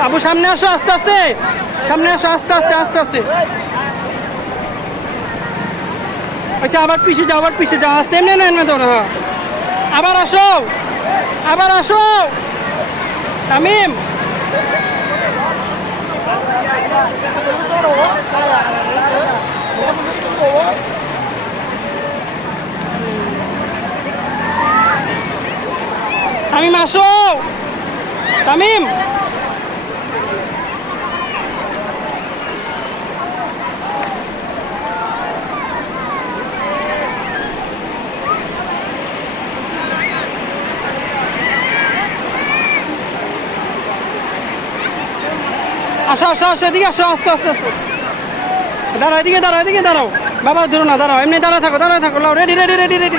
বাবু সামনে আসো, আস্তে আস্তে সামনে আসো, আস্তে আস্তে আস্তে আস্তে। আচ্ছা আবার পিছিয়ে যাও, আবার পিছিয়ে যাও, আস্তে এমনি এমনি ধরো। হ্যাঁ আবার আসো, আবার আসো তামিম। তামিম আসো, তামিম। আসো আসো আসো, এদিকে আসো, আস্তে আস্তে আস্তে। দাঁড়াও, এদিকে দাঁড়াও, এদিকে দাঁড়াও। বাবা ধরো না, দাঁড়াও, এমনি দাঁড়া থাকো, দাঁড়া থাকো। Ready ready ready ready.